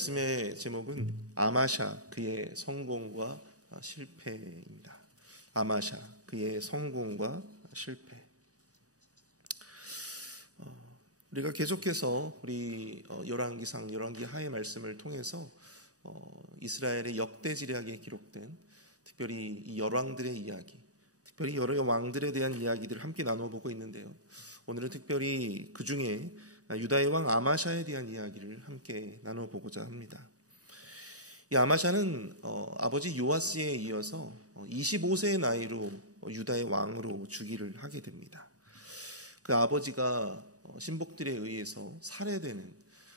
말씀의 제목은 아마샤 그의 성공과 실패입니다. 아마샤 그의 성공과 실패. 우리가 계속해서 우리 열왕기상 열왕기 하의 말씀을 통해서 이스라엘의 역대 지략에 기록된 특별히 이 열왕들의 이야기, 특별히 여러 왕들에 대한 이야기들을 함께 나눠보고 있는데요. 오늘은 특별히 그 중에 유다의 왕 아마샤에 대한 이야기를 함께 나눠보고자 합니다. 이 아마샤는 아버지 요아스에 이어서 25세의 나이로 유다의 왕으로 즉위를 하게 됩니다. 그 아버지가 신복들에 의해서 살해되는,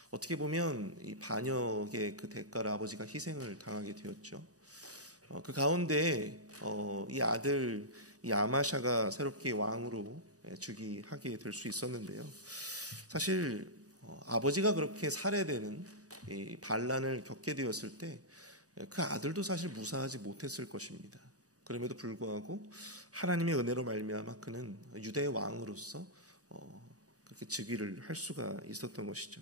어떻게 보면 이 반역의 그 대가를 아버지가 희생을 당하게 되었죠. 그 가운데 이 아들 이 아마샤가 새롭게 왕으로 즉위하게 될 수 있었는데요. 사실 아버지가 그렇게 살해되는 이 반란을 겪게 되었을 때 그 아들도 사실 무사하지 못했을 것입니다. 그럼에도 불구하고 하나님의 은혜로 말미암아 그는 유다의 왕으로서 그렇게 즉위를 할 수가 있었던 것이죠.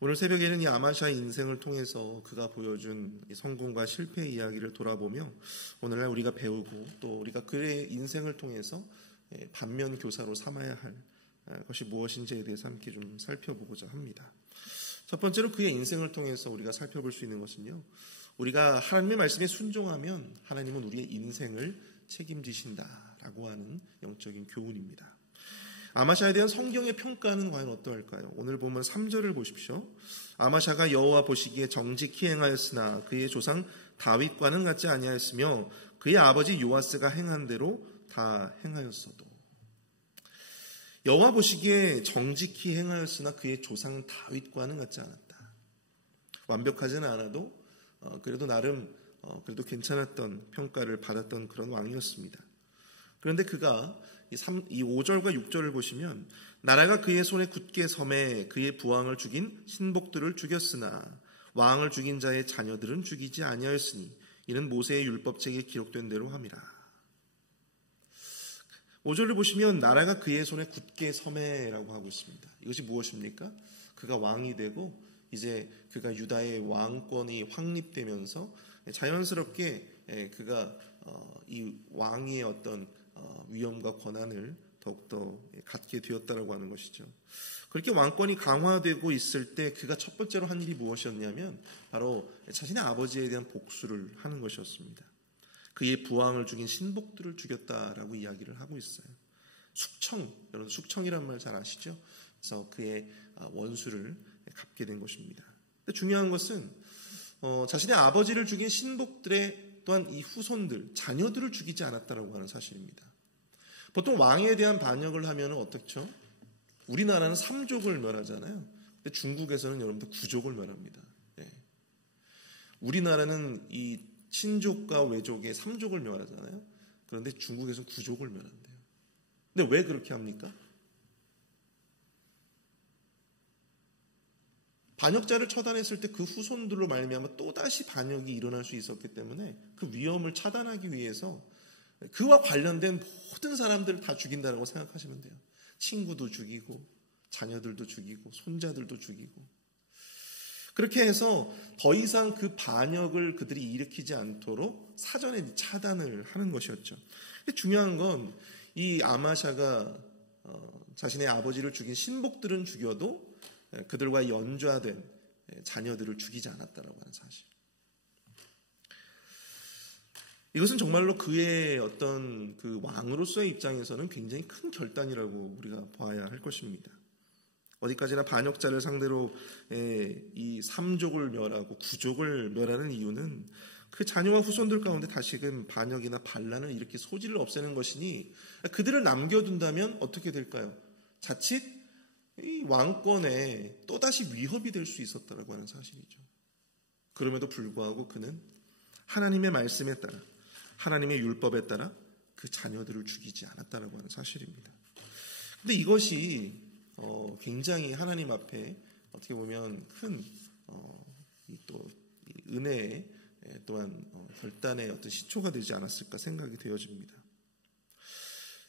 오늘 새벽에는 이 아마샤의 인생을 통해서 그가 보여준 성공과 실패의 이야기를 돌아보며 오늘날 우리가 배우고 또 우리가 그의 인생을 통해서 반면 교사로 삼아야 할 것이 무엇인지에 대해서 함께 좀 살펴보고자 합니다. 첫 번째로 그의 인생을 통해서 우리가 살펴볼 수 있는 것은요, 우리가 하나님의 말씀에 순종하면 하나님은 우리의 인생을 책임지신다라고 하는 영적인 교훈입니다. 아마샤에 대한 성경의 평가는 과연 어떠할까요? 오늘 보면 3절을 보십시오. 아마샤가 여호와 보시기에 정직히 행하였으나 그의 조상 다윗과는 같지 아니하였으며 그의 아버지 요아스가 행한 대로 다 행하였어도. 여호와 보시기에 정직히 행하였으나 그의 조상 다윗과는 같지 않았다. 완벽하지는 않아도 그래도 나름 그래도 괜찮았던 평가를 받았던 그런 왕이었습니다. 그런데 그가 이 5절과 6절을 보시면 나라가 그의 손에 굳게 섬에 그의 부왕을 죽인 신복들을 죽였으나 왕을 죽인 자의 자녀들은 죽이지 아니하였으니 이는 모세의 율법책에 기록된 대로 함이라. 5절을 보시면 나라가 그의 손에 굳게 섬에라고 하고 있습니다. 이것이 무엇입니까? 그가 왕이 되고 이제 그가 유다의 왕권이 확립되면서 자연스럽게 그가 이 왕의 어떤 위엄과 권한을 더욱더 갖게 되었다라고 하는 것이죠. 그렇게 왕권이 강화되고 있을 때 그가 첫 번째로 한 일이 무엇이었냐면 바로 자신의 아버지에 대한 복수를 하는 것이었습니다. 그의 부왕을 죽인 신복들을 죽였다라고 이야기를 하고 있어요. 숙청, 여러분 숙청이란 말 잘 아시죠? 그래서 그의 원수를 갚게 된 것입니다. 근데 중요한 것은 자신의 아버지를 죽인 신복들의 또한 이 후손들, 자녀들을 죽이지 않았다라고 하는 사실입니다. 보통 왕에 대한 반역을 하면 어떻죠? 우리나라는 3족을 멸하잖아요. 근데 중국에서는 여러분들 9족을 멸합니다. 네. 우리나라는 이 친족과 외족의 3족을 멸하잖아요. 그런데 중국에서는 9족을 멸한대요. 근데 왜 그렇게 합니까? 반역자를 처단했을 때 그 후손들로 말미암아 또다시 반역이 일어날 수 있었기 때문에 그 위험을 차단하기 위해서 그와 관련된 모든 사람들을 다 죽인다라고 생각하시면 돼요. 친구도 죽이고 자녀들도 죽이고 손자들도 죽이고. 그렇게 해서 더 이상 그 반역을 그들이 일으키지 않도록 사전에 차단을 하는 것이었죠. 근데 중요한 건 이 아마샤가 자신의 아버지를 죽인 신복들은 죽여도 그들과 연좌된 자녀들을 죽이지 않았다라고 하는 사실. 이것은 정말로 그의 어떤 그 왕으로서의 입장에서는 굉장히 큰 결단이라고 우리가 봐야 할 것입니다. 어디까지나 반역자를 상대로 이 3족을 멸하고 9족을 멸하는 이유는 그 자녀와 후손들 가운데 다시금 반역이나 반란을 일으키 소지를 없애는 것이니 그들을 남겨둔다면 어떻게 될까요? 자칫 이 왕권에 또다시 위협이 될 수 있었다라고 하는 사실이죠. 그럼에도 불구하고 그는 하나님의 말씀에 따라 하나님의 율법에 따라 그 자녀들을 죽이지 않았다라고 하는 사실입니다. 근데 이것이 굉장히 하나님 앞에 어떻게 보면 큰 또 은혜의 또한 결단의 어떤 시초가 되지 않았을까 생각이 되어집니다.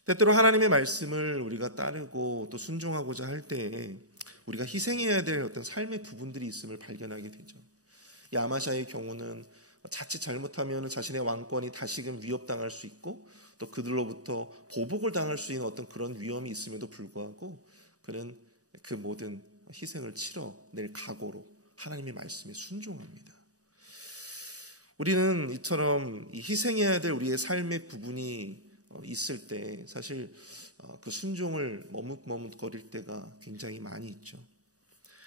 때때로 하나님의 말씀을 우리가 따르고 또 순종하고자 할 때에 우리가 희생해야 될 어떤 삶의 부분들이 있음을 발견하게 되죠. 이 아마샤의 경우는 자칫 잘못하면 자신의 왕권이 다시금 위협당할 수 있고 또 그들로부터 보복을 당할 수 있는 어떤 그런 위험이 있음에도 불구하고 그는 그 모든 희생을 치러낼 각오로 하나님의 말씀에 순종합니다. 우리는 이처럼 희생해야 될 우리의 삶의 부분이 있을 때 사실 그 순종을 머뭇머뭇거릴 때가 굉장히 많이 있죠.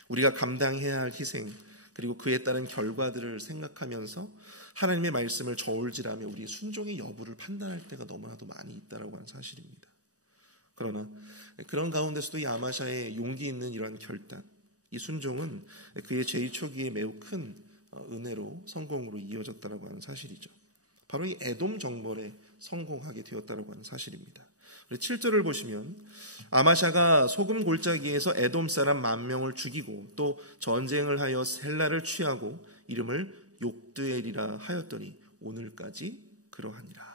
우리가 감당해야 할 희생 그리고 그에 따른 결과들을 생각하면서 하나님의 말씀을 저울질하며 우리의 순종의 여부를 판단할 때가 너무나도 많이 있다라고 하는 사실입니다. 그러나 그런 가운데서도 이 아마샤의 용기 있는 이러한 결단, 이 순종은 그의 제2 초기에 매우 큰 은혜로 성공으로 이어졌다라고 하는 사실이죠. 바로 이 에돔 정벌에 성공하게 되었다라고 하는 사실입니다. 7절을 보시면 아마샤가 소금 골짜기에서 에돔 사람 10,000명을 죽이고 또 전쟁을 하여 셀라를 취하고 이름을 욕드엘이라 하였더니 오늘까지 그러하니라.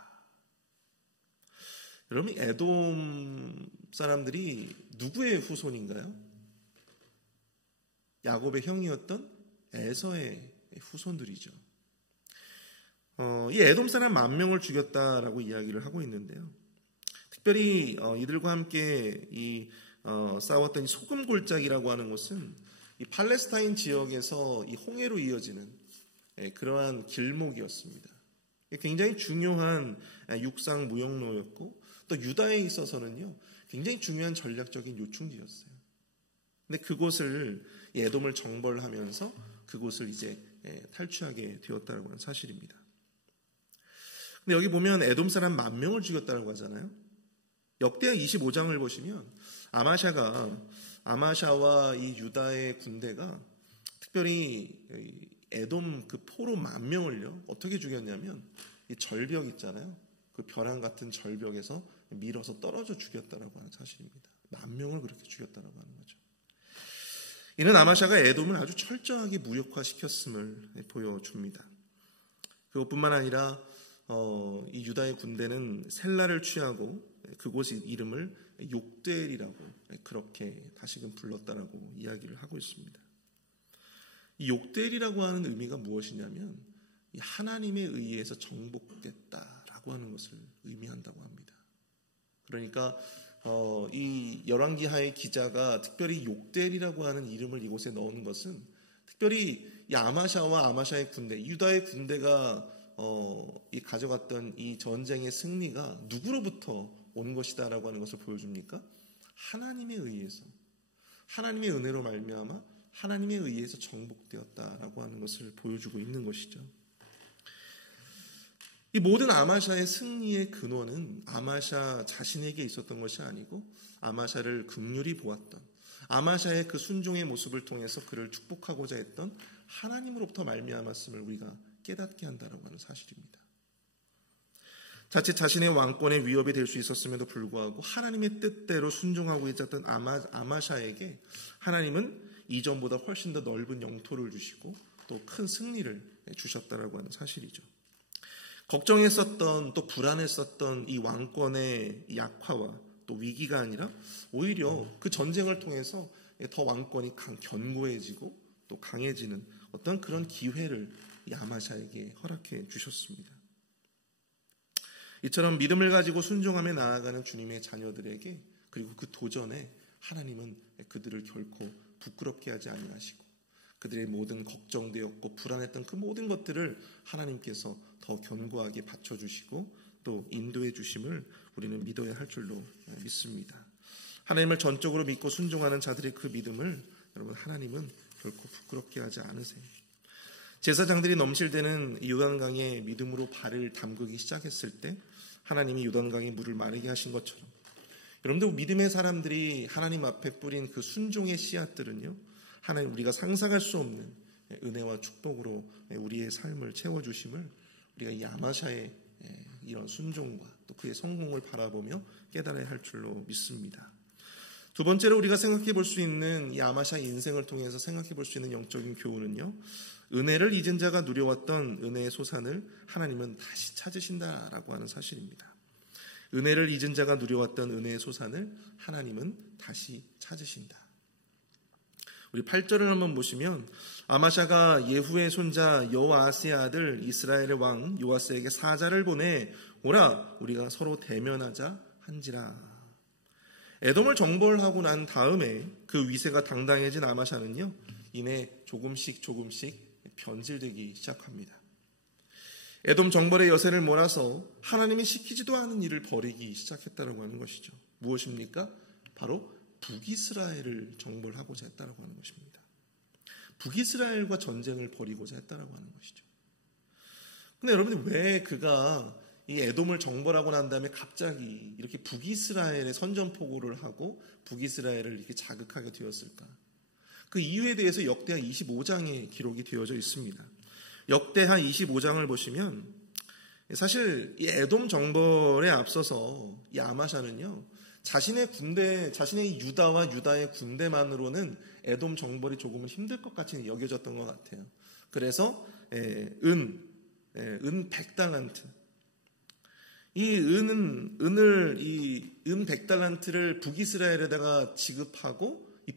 여러분, 에돔 사람들이 누구의 후손인가요? 야곱의 형이었던 에서의 후손들이죠. 이 에돔 사람 10,000명을 죽였다라고 이야기를 하고 있는데요. 특별히 이들과 함께 싸웠던 이 소금 골짜기라고 하는 것은 이 팔레스타인 지역에서 이 홍해로 이어지는 그러한 길목이었습니다. 굉장히 중요한 육상 무역로였고 또 유다에 있어서는요 굉장히 중요한 전략적인 요충지였어요. 근데 그곳을 에돔을 정벌하면서 그곳을 이제 탈취하게 되었다고 하는 사실입니다. 근데 여기 보면 에돔 사람 10,000명을 죽였다고 하잖아요. 역대하 25장을 보시면 아마샤와 이 유다의 군대가 특별히 에돔 그 포로 10,000명을요 어떻게 죽였냐면 이 절벽 있잖아요. 그 벼랑 같은 절벽에서 밀어서 떨어져 죽였다라고 하는 사실입니다. 10,000명을 그렇게 죽였다라고 하는 거죠. 이는 아마샤가 에돔을 아주 철저하게 무력화시켰음을 보여줍니다. 그것뿐만 아니라 이 유다의 군대는 셀라를 취하고 그곳의 이름을 욕드엘이라고 그렇게 다시금 불렀다라고 이야기를 하고 있습니다. 이 욕드엘이라고 하는 의미가 무엇이냐면 하나님에 의해서 정복됐다라고 하는 것을 의미한다고 합니다. 그러니까 이 열왕기하의 기자가 특별히 욕드엘이라고 하는 이름을 이곳에 넣은 것은 특별히 이 아마샤와 아마샤의 군대, 유다의 군대가 이 가져갔던 이 전쟁의 승리가 누구로부터 온 것이다라고 하는 것을 보여줍니까? 하나님에 의해서, 하나님의 은혜로 말미암아 하나님에 의해서 정복되었다라고 하는 것을 보여주고 있는 것이죠. 이 모든 아마샤의 승리의 근원은 아마샤 자신에게 있었던 것이 아니고 아마샤를 긍휼히 보았던 아마샤의 그 순종의 모습을 통해서 그를 축복하고자 했던 하나님으로부터 말미암았음을 우리가 깨닫게 한다라고 하는 사실입니다. 자칫 자신의 왕권에 위협이 될 수 있었음에도 불구하고 하나님의 뜻대로 순종하고 있었던 아마샤에게 하나님은 이전보다 훨씬 더 넓은 영토를 주시고 또 큰 승리를 주셨다라고 하는 사실이죠. 걱정했었던 또 불안했었던 이 왕권의 약화와 또 위기가 아니라 오히려 그 전쟁을 통해서 더 왕권이 견고해지고 또 강해지는 어떤 그런 기회를 이 아마샤에게 허락해 주셨습니다. 이처럼 믿음을 가지고 순종하며 나아가는 주님의 자녀들에게 그리고 그 도전에 하나님은 그들을 결코 부끄럽게 하지 아니하시고 그들의 모든 걱정되었고 불안했던 그 모든 것들을 하나님께서 더 견고하게 받쳐주시고 또 인도해 주심을 우리는 믿어야 할 줄로 믿습니다. 하나님을 전적으로 믿고 순종하는 자들의 그 믿음을 여러분 하나님은 결코 부끄럽게 하지 않으세요. 제사장들이 넘실대는 요단강에 믿음으로 발을 담그기 시작했을 때 하나님이 요단강에 물을 마르게 하신 것처럼 여러분들 믿음의 사람들이 하나님 앞에 뿌린 그 순종의 씨앗들은요 하나님 우리가 상상할 수 없는 은혜와 축복으로 우리의 삶을 채워주심을 우리가 이 아마샤의 이런 순종과 또 그의 성공을 바라보며 깨달아야 할 줄로 믿습니다. 두 번째로 우리가 생각해 볼 수 있는 이 아마샤의 인생을 통해서 생각해 볼 수 있는 영적인 교훈은요 은혜를 잊은 자가 누려왔던 은혜의 소산을 하나님은 다시 찾으신다라고 하는 사실입니다. 은혜를 잊은 자가 누려왔던 은혜의 소산을 하나님은 다시 찾으신다. 우리 8절을 한번 보시면 아마샤가 예후의 손자 여호아스의 아들 이스라엘의 왕 요아스에게 사자를 보내 오라 우리가 서로 대면하자 한지라. 에돔을 정벌하고 난 다음에 그 위세가 당당해진 아마샤는요 이내 조금씩 변질되기 시작합니다. 에돔 정벌의 여세를 몰아서 하나님이 시키지도 않은 일을 벌이기 시작했다고 하는 것이죠. 무엇입니까? 바로 북이스라엘을 정벌하고자 했다고 하는 것입니다. 북이스라엘과 전쟁을 벌이고자 했다고 하는 것이죠. 근데 여러분들 왜 그가 이 에돔을 정벌하고 난 다음에 갑자기 이렇게 북이스라엘의 선전포고를 하고 북이스라엘을 이렇게 자극하게 되었을까? 그 이유에 대해서 역대하 25장에 기록이 되어져 있습니다. 역대하 25장을 보시면 사실 이 에돔 정벌에 앞서서 이 아마샤는요 자신의 군대, 자신의 유다와 유다의 군대만으로는 에돔 정벌이 조금은 힘들 것 같이 여겨졌던 것 같아요. 그래서 은 100달란트, 이 은 100달란트를 북이스라엘에다가 지급하고 이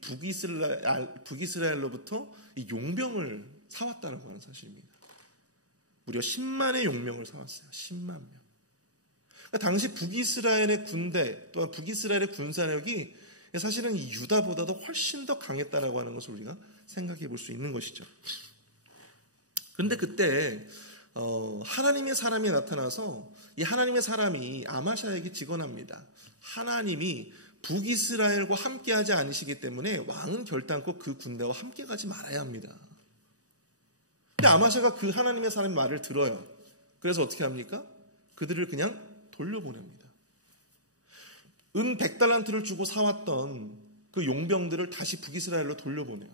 북이스라엘로부터 이 용병을 사왔다라고 하는 사실입니다. 무려 10만의 용병을 사왔어요. 10만 명. 그러니까 당시 북이스라엘의 군대 또한 북이스라엘의 군사력이 사실은 이 유다보다도 훨씬 더 강했다라고 하는 것을 우리가 생각해 볼 수 있는 것이죠. 그런데 그때 하나님의 사람이 나타나서 이 하나님의 사람이 아마샤에게 직언합니다. 하나님이 북이스라엘과 함께하지 않으시기 때문에 왕은 결단코 그 군대와 함께 가지 말아야 합니다. 근데 아마샤가 그 하나님의 사람의 말을 들어요. 그래서 어떻게 합니까? 그들을 그냥 돌려보냅니다. 은 100달란트를 주고 사왔던 그 용병들을 다시 북이스라엘로 돌려보내요.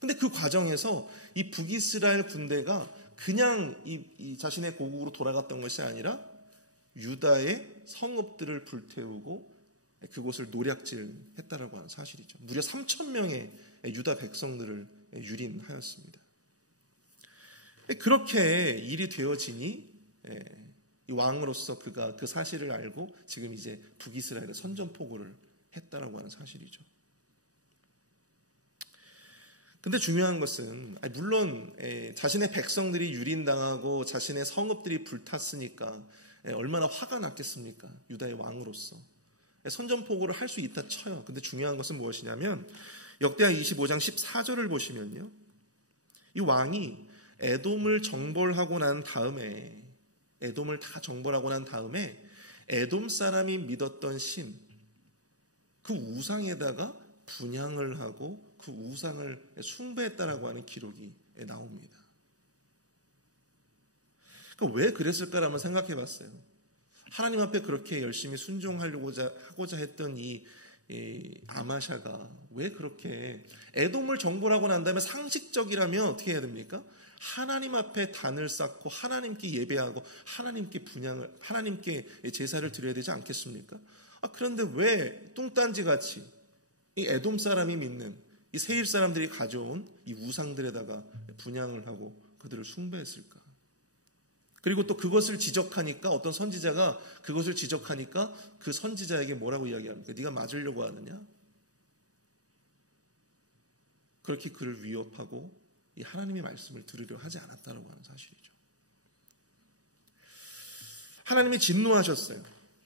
근데 그 과정에서 이 북이스라엘 군대가 그냥 이 자신의 고국으로 돌아갔던 것이 아니라 유다의 성읍들을 불태우고 그곳을 노략질했다라고 하는 사실이죠. 무려 3,000명의 유다 백성들을 유린하였습니다. 그렇게 일이 되어지니 이 왕으로서 그가 그 사실을 알고 지금 이제 북이스라엘에 선전포고를 했다라고 하는 사실이죠. 근데 중요한 것은 물론 자신의 백성들이 유린당하고 자신의 성읍들이 불탔으니까 얼마나 화가 났겠습니까? 유다의 왕으로서 선전포고를 할 수 있다 쳐요. 근데 중요한 것은 무엇이냐면 역대하 25장 14절을 보시면요, 이 왕이 에돔을 정벌하고 난 다음에 에돔을 다 정벌하고 난 다음에 에돔 사람이 믿었던 신, 그 우상에다가 분향을 하고 그 우상을 숭배했다라고 하는 기록이 나옵니다. 그러니까 왜 그랬을까라면 생각해 봤어요. 하나님 앞에 그렇게 열심히 순종하고자 했던 이 아마샤가 왜 그렇게 에돔을 정벌하고 난 다음에 상식적이라면 어떻게 해야 됩니까? 하나님 앞에 단을 쌓고 하나님께 예배하고 하나님께 제사를 드려야 되지 않겠습니까? 그런데 왜 뚱딴지같이 이 에돔 사람이 믿는 이 세일 사람들이 가져온 이 우상들에다가 분향을 하고 그들을 숭배했을까? 그리고 또 그것을 지적하니까 어떤 선지자가 그것을 지적하니까 그 선지자에게 뭐라고 이야기합니까? 네가 맞으려고 하느냐? 그렇게 그를 위협하고 이 하나님의 말씀을 들으려 하지 않았다고 하는 사실이죠. 하나님이 진노하셨어요.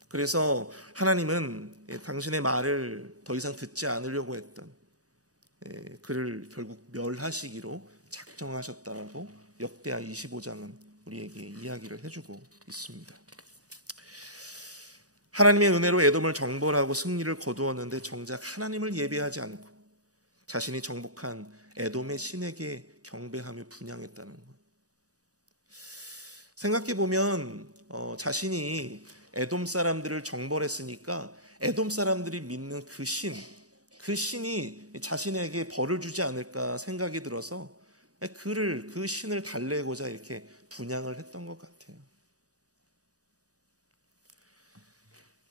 그래서 하나님은 당신의 말을 더 이상 듣지 않으려고 했던 그를 결국 멸하시기로 작정하셨다라고 역대하 25장은 우리에게 이야기를 해주고 있습니다. 하나님의 은혜로 에돔을 정벌하고 승리를 거두었는데 정작 하나님을 예배하지 않고 자신이 정복한 에돔의 신에게 경배하며 분향했다는 것. 생각해보면 자신이 에돔 사람들을 정벌했으니까 에돔 사람들이 믿는 그 신이 자신에게 벌을 주지 않을까 생각이 들어서 그 신을 달래고자 이렇게 분향을 했던 것 같아요.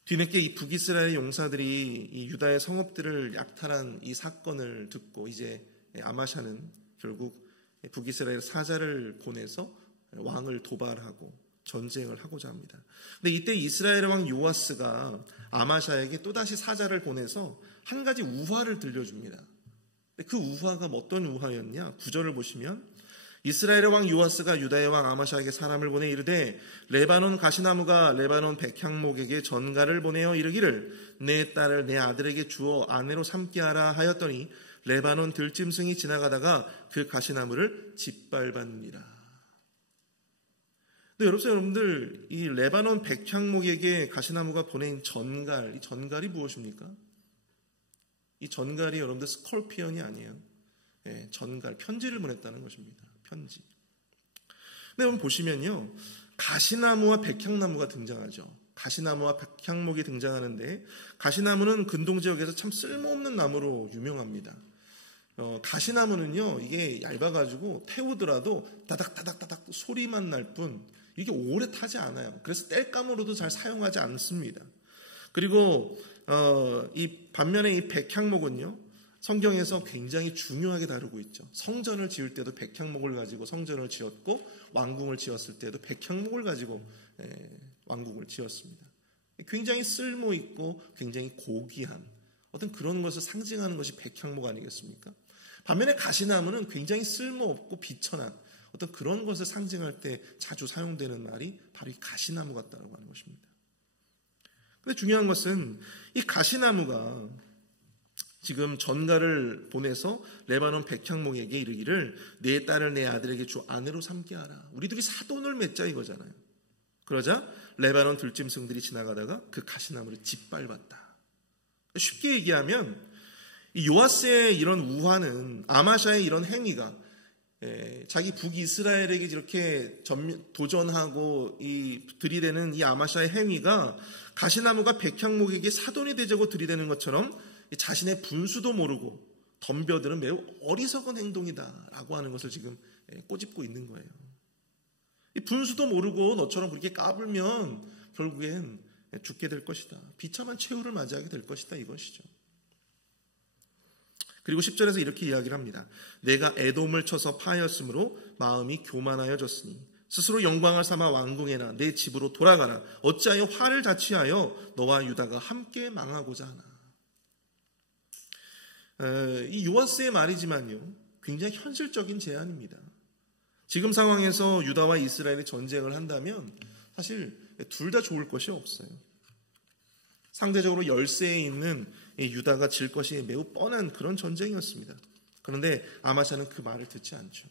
뒤늦게 이 북이스라엘 용사들이 이 유다의 성읍들을 약탈한 이 사건을 듣고 이제 아마샤는 결국 북이스라엘 사자를 보내서 왕을 도발하고 전쟁을 하고자 합니다. 근데 이때 이스라엘 왕 요아스가 아마샤에게 또다시 사자를 보내서 한 가지 우화를 들려줍니다. 그 우화가 어떤 우화였냐? 9절을 보시면 이스라엘의 왕 요아스가 유다의 왕 아마샤에게 사람을 보내 이르되 레바논 가시나무가 레바논 백향목에게 전가를 보내어 이르기를 내 딸을 내 아들에게 주어 아내로 삼게 하라 하였더니 레바논 들짐승이 지나가다가 그 가시나무를 짓밟았느니라. 근데 여러분들 이 레바논 백향목에게 가시나무가 보낸 전갈, 이 전갈이 무엇입니까? 이 전갈이 여러분들 스콜피언이 아니에요. 네, 전갈, 편지를 보냈다는 것입니다. 편지. 근데 여러분 보시면요, 가시나무와 백향나무가 등장하죠. 가시나무와 백향목이 등장하는데 가시나무는 근동 지역에서 참 쓸모없는 나무로 유명합니다. 가시나무는요, 이게 얇아가지고 태우더라도 다닥다닥다닥 소리만 날 뿐 이게 오래 타지 않아요. 그래서 땔감으로도 잘 사용하지 않습니다. 그리고 이 반면에 이 백향목은요, 성경에서 굉장히 중요하게 다루고 있죠. 성전을 지을 때도 백향목을 가지고 성전을 지었고 왕궁을 지었을 때도 백향목을 가지고 왕궁을 지었습니다. 굉장히 쓸모 있고 굉장히 고귀한 어떤 그런 것을 상징하는 것이 백향목 아니겠습니까? 반면에 가시나무는 굉장히 쓸모없고 비천한 어떤 그런 것을 상징할 때 자주 사용되는 말이 바로 이 가시나무 같다라고 하는 것입니다. 근데 중요한 것은 이 가시나무가 지금 전가를 보내서 레바논 백향목에게 이르기를 내 딸을 내 아들에게 주 아내로 삼게 하라. 우리들이 사돈을 맺자 이거잖아요. 그러자 레바논 들짐승들이 지나가다가 그 가시나무를 짓밟았다. 쉽게 얘기하면 이 요아스의 이런 우화는 아마샤의 이런 행위가 자기 북이스라엘에게 이렇게 도전하고 들이대는 이 아마샤의 행위가 가시나무가 백향목에게 사돈이 되자고 들이대는 것처럼 자신의 분수도 모르고 덤벼드는 매우 어리석은 행동이다라고 하는 것을 지금 꼬집고 있는 거예요. 이 분수도 모르고 너처럼 그렇게 까불면 결국엔 죽게 될 것이다. 비참한 최후를 맞이하게 될 것이다 이것이죠. 그리고 10절에서 이렇게 이야기를 합니다. 내가 에돔을 쳐서 파하였으므로 마음이 교만하여졌으니 스스로 영광을 삼아 왕궁에나 내 집으로 돌아가라. 어찌하여 화를 자취하여 너와 유다가 함께 망하고자 하나. 이 요아스의 말이지만요, 굉장히 현실적인 제안입니다. 지금 상황에서 유다와 이스라엘이 전쟁을 한다면 사실 둘 다 좋을 것이 없어요. 상대적으로 열세에 있는 유다가 질 것이 매우 뻔한 그런 전쟁이었습니다. 그런데 아마샤는 그 말을 듣지 않죠.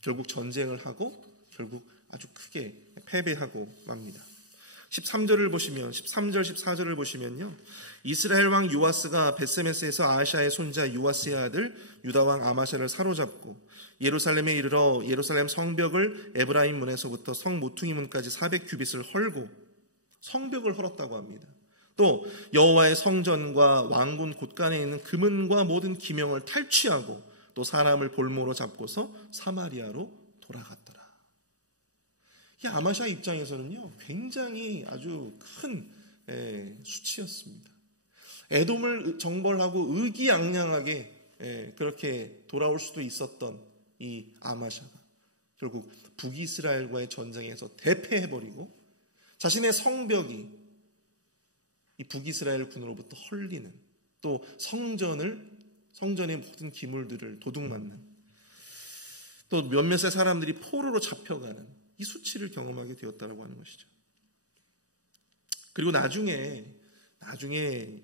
결국 전쟁을 하고 결국 아주 크게 패배하고 맙니다. 13절 14절을 보시면요, 이스라엘 왕 요아스가 베세메스에서 아하샤의 손자 요아스의 아들 유다 왕 아마샤를 사로잡고 예루살렘에 이르러 예루살렘 성벽을 에브라임 문에서부터 성 모퉁이 문까지 400규빗을 헐고 성벽을 헐었다고 합니다. 또 여호와의 성전과 왕궁 곳간에 있는 금은과 모든 기명을 탈취하고 또 사람을 볼모로 잡고서 사마리아로 돌아갔더라. 이 아마샤 입장에서는요, 굉장히 아주 큰 수치였습니다. 에돔을 정벌하고 의기양양하게 그렇게 돌아올 수도 있었던 이 아마샤가 결국 북이스라엘과의 전쟁에서 대패해버리고 자신의 성벽이 이 북이스라엘 군으로부터 헐리는, 또 성전의 모든 기물들을 도둑맞는, 또 몇몇의 사람들이 포로로 잡혀가는 이 수치를 경험하게 되었다라고 하는 것이죠. 그리고 나중에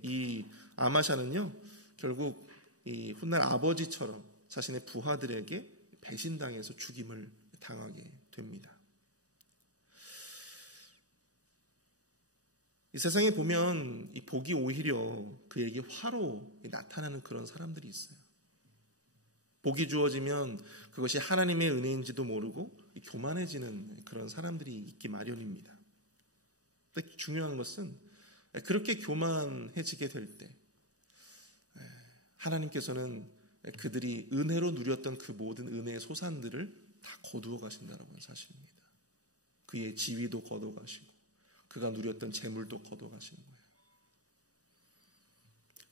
이 아마샤는요, 결국 이 훗날 아버지처럼 자신의 부하들에게 배신당해서 죽임을 당하게 됩니다. 이 세상에 보면 이 복이 오히려 그에게 화로 나타나는 그런 사람들이 있어요. 복이 주어지면 그것이 하나님의 은혜인지도 모르고 교만해지는 그런 사람들이 있기 마련입니다. 근데 중요한 것은 그렇게 교만해지게 될 때 하나님께서는 그들이 은혜로 누렸던 그 모든 은혜의 소산들을 다 거두어 가신다는 사실입니다. 그의 지위도 거두어 가시고 그가 누렸던 재물도 거두어 가시는 거예요.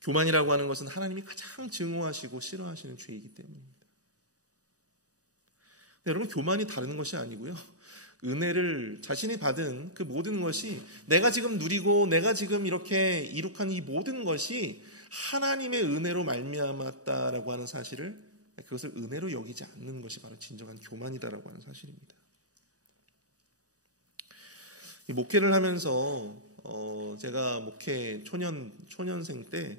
교만이라고 하는 것은 하나님이 가장 증오하시고 싫어하시는 죄이기 때문입니다. 여러분, 교만이 다른 것이 아니고요, 은혜를 자신이 받은 그 모든 것이 내가 지금 누리고 내가 지금 이렇게 이룩한 이 모든 것이 하나님의 은혜로 말미암았다라고 하는 사실을, 그것을 은혜로 여기지 않는 것이 바로 진정한 교만이다라고 하는 사실입니다. 이 목회를 하면서 제가 초년생 때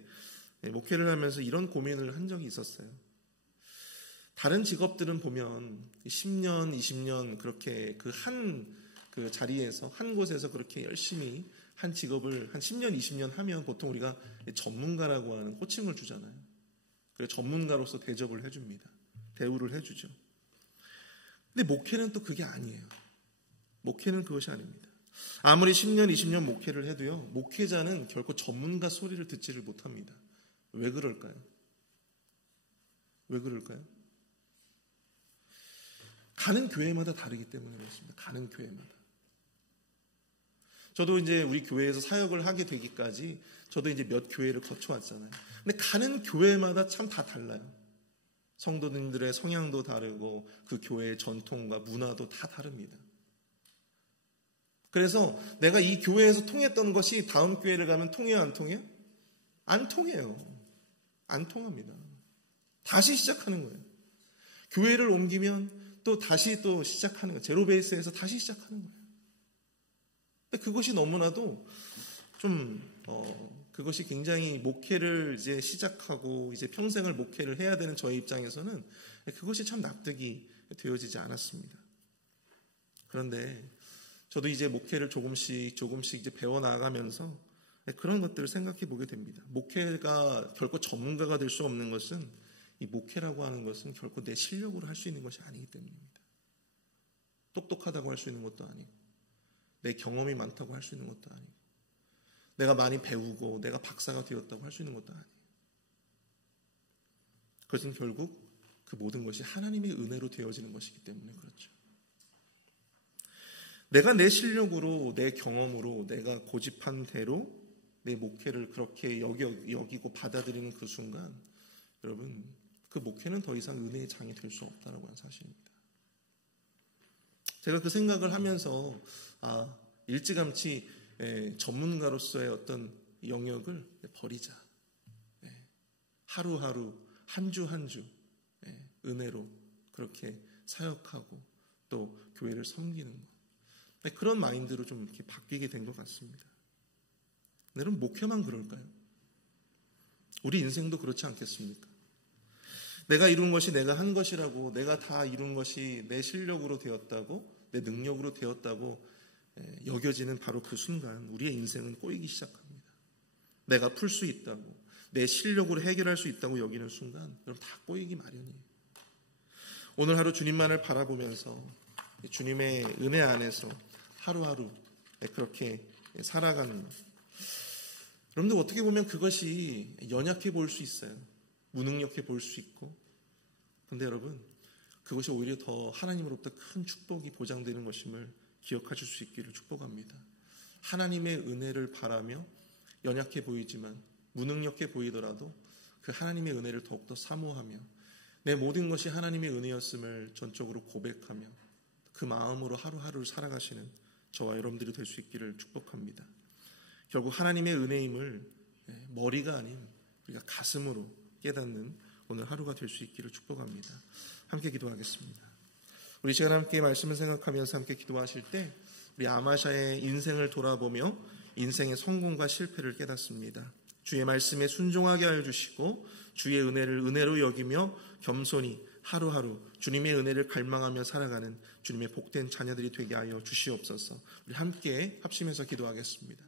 목회를 하면서 이런 고민을 한 적이 있었어요. 다른 직업들은 보면 10년, 20년 그렇게 그 자리에서 한 곳에서 그렇게 열심히 한 직업을 한 10년, 20년 하면 보통 우리가 전문가라고 하는 호칭을 주잖아요. 그래서 전문가로서 대접을 해줍니다. 대우를 해주죠. 근데 목회는 또 그게 아니에요. 목회는 그것이 아닙니다. 아무리 10년, 20년 목회를 해도요, 목회자는 결코 전문가 소리를 듣지를 못합니다. 왜 그럴까요? 왜 그럴까요? 가는 교회마다 다르기 때문에 그렇습니다. 가는 교회마다. 저도 이제 우리 교회에서 사역을 하게 되기까지 저도 이제 몇 교회를 거쳐왔잖아요. 근데 가는 교회마다 참 다 달라요. 성도님들의 성향도 다르고 그 교회의 전통과 문화도 다 다릅니다. 그래서 내가 이 교회에서 통했던 것이 다음 교회를 가면 통해요, 안 통해요? 안 통해요. 안 통합니다. 다시 시작하는 거예요. 교회를 옮기면 또 다시 또 시작하는 거예요. 제로 베이스에서 다시 시작하는 거예요. 근데 그것이 너무나도 그것이 굉장히 목회를 이제 시작하고 이제 평생을 목회를 해야 되는 저의 입장에서는 그것이 참 납득이 되어지지 않았습니다. 그런데 저도 이제 목회를 조금씩 이제 배워나가면서 그런 것들을 생각해 보게 됩니다. 목회가 결코 전문가가 될 수 없는 것은, 이 목회라고 하는 것은 결코 내 실력으로 할 수 있는 것이 아니기 때문입니다. 똑똑하다고 할 수 있는 것도 아니고, 내 경험이 많다고 할 수 있는 것도 아니고, 내가 많이 배우고 내가 박사가 되었다고 할 수 있는 것도 아니에요. 그것은 결국 그 모든 것이 하나님의 은혜로 되어지는 것이기 때문에 그렇죠. 내가 내 실력으로, 내 경험으로, 내가 고집한 대로 내 목회를 그렇게 여기고 받아들이는 그 순간, 여러분, 그 목회는 더 이상 은혜의 장이 될 수 없다는 사실입니다. 제가 그 생각을 하면서 일찌감치 전문가로서의 어떤 영역을 버리자. 하루하루, 한 주 한 주 은혜로 그렇게 사역하고 또 교회를 섬기는 것. 그런 마인드로 좀 이렇게 바뀌게 된 것 같습니다. 여러분, 목회만 그럴까요? 우리 인생도 그렇지 않겠습니까? 내가 이룬 것이 내가 한 것이라고, 내가 다 이룬 것이 내 실력으로 되었다고, 내 능력으로 되었다고 여겨지는 바로 그 순간 우리의 인생은 꼬이기 시작합니다. 내가 풀 수 있다고, 내 실력으로 해결할 수 있다고 여기는 순간 여러분 다 꼬이기 마련이에요. 오늘 하루 주님만을 바라보면서 주님의 은혜 안에서 하루하루 그렇게 살아가는 것. 여러분들 어떻게 보면 그것이 연약해 보일 수 있어요. 무능력해 보일 수 있고. 그런데 여러분, 그것이 오히려 더 하나님으로부터 큰 축복이 보장되는 것임을 기억하실 수 있기를 축복합니다. 하나님의 은혜를 바라며 연약해 보이지만, 무능력해 보이더라도 그 하나님의 은혜를 더욱더 사모하며 내 모든 것이 하나님의 은혜였음을 전적으로 고백하며 그 마음으로 하루하루를 살아가시는 저와 여러분들이 될 수 있기를 축복합니다. 결국 하나님의 은혜임을 머리가 아닌 우리가 가슴으로 깨닫는 오늘 하루가 될 수 있기를 축복합니다. 함께 기도하겠습니다. 우리 시간 함께 말씀을 생각하면서 함께 기도하실 때 우리 아마샤의 인생을 돌아보며 인생의 성공과 실패를 깨닫습니다. 주의 말씀에 순종하게 하여 주시고 주의 은혜를 은혜로 여기며 겸손히 하루하루 주님의 은혜를 갈망하며 살아가는 주님의 복된 자녀들이 되게 하여 주시옵소서. 우리 함께 합심해서 기도하겠습니다.